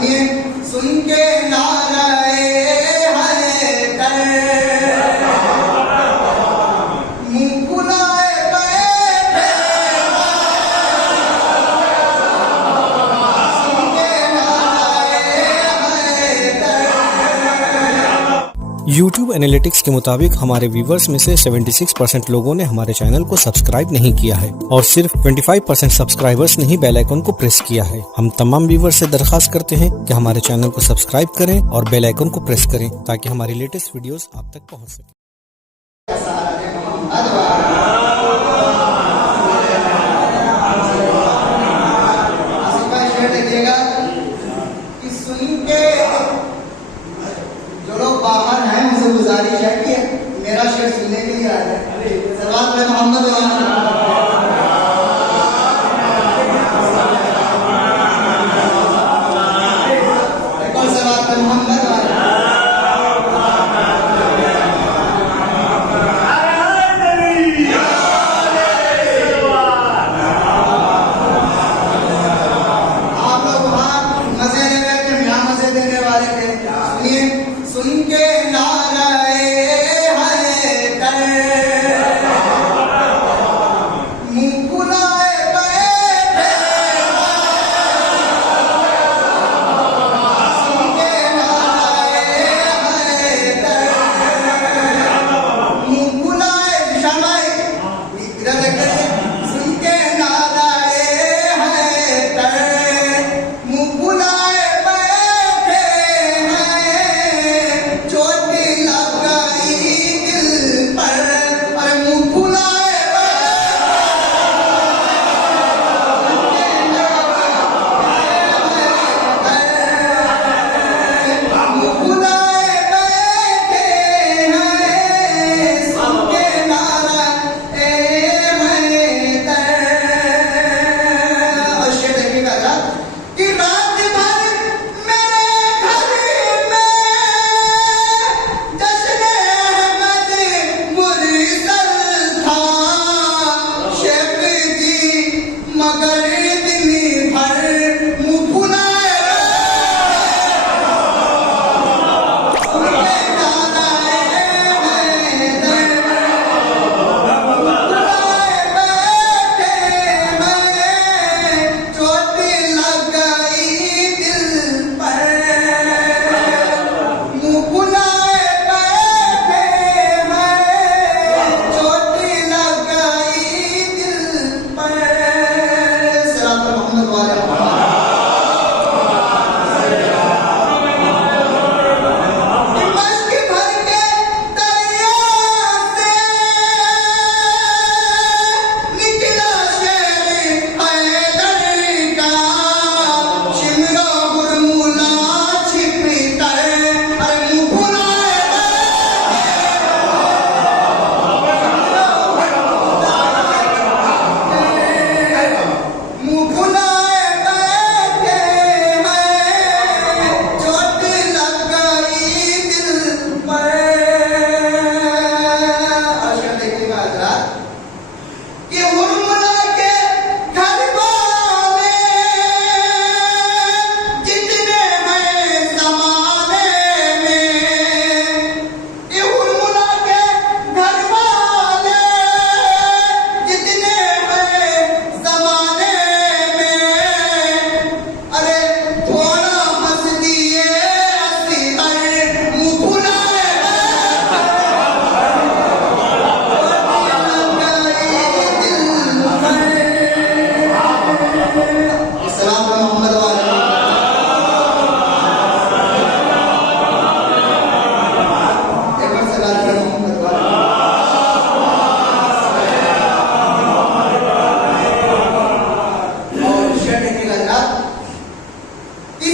सुनिए, सुन के नाराए हैदर मुंह फुलाए बैठे, सुन के नाराए हैदर। YouTube एनालिटिक्स के मुताबिक हमारे व्यूवर्स में से 76% लोगों ने हमारे चैनल को सब्सक्राइब नहीं किया है और सिर्फ 25% सब्सक्राइबर्स ने ही बेल आइकन को प्रेस किया है। हम तमाम व्यूवर्स से दरखास्त करते हैं कि हमारे चैनल को सब्सक्राइब करें और बेल आइकन को प्रेस करें ताकि हमारी लेटेस्ट वीडियोस आप तक पहुंच सके। बाहर है, मुझे गुजारिश है कि मेरा शेर सुनने के लिए आ जाए। सलावत पे मोहम्मद आप लोग वहाँ मजे ले रहे थे, यहाँ मजे देने वाले थे। सुनिए, सुन के नाराए हैदर मुंह फुलाए बैठे, सुन के नाराए हैदर मुंह फुलाए शमाई इधर देखिए, सुन के नाराए हैदर मुंह फुलाए बैठे हैं, चोटी लगाई दिल पर, अरे मुंह फुलाए मुंह फुलाए बैठे हैं, सुन के नाराए हैदर। और शेर देखिएगा जरा कि रात भर मेरे घर में जश्न अहमद मुरसल था, शेख जी मगर दिन भर मुंह फुलाए सुन के नाराए हैदर मुंह फुलाए बैठे हैं, चोटी लगाई दिल पर, मुंह फुलाए बैठे हैं, चोटी लगाई दिल पर। सलाम मोहम्मद वाले मस्ती भर के दरिया से निकला शेर हैदर का, शिमला बुरमुला छिप कर, अरे मुंह फुलाए मुंह फुलाए बैठे हैं, चोट लगाई दिल पर। अच्छा देखिएगा जरा कि हुरमुला के घर वाले जितने हैं ज़माने में, ये हुरमुला के घर वाले जितने हैं ज़माने में, अरे थोड़ा हंस दिए असगर मुंह फुलाए दिल पर। सलाम मोहम्मद वाले एक बार सलाम मोहम्मद वाले। और शेर देखिएगा जरा कि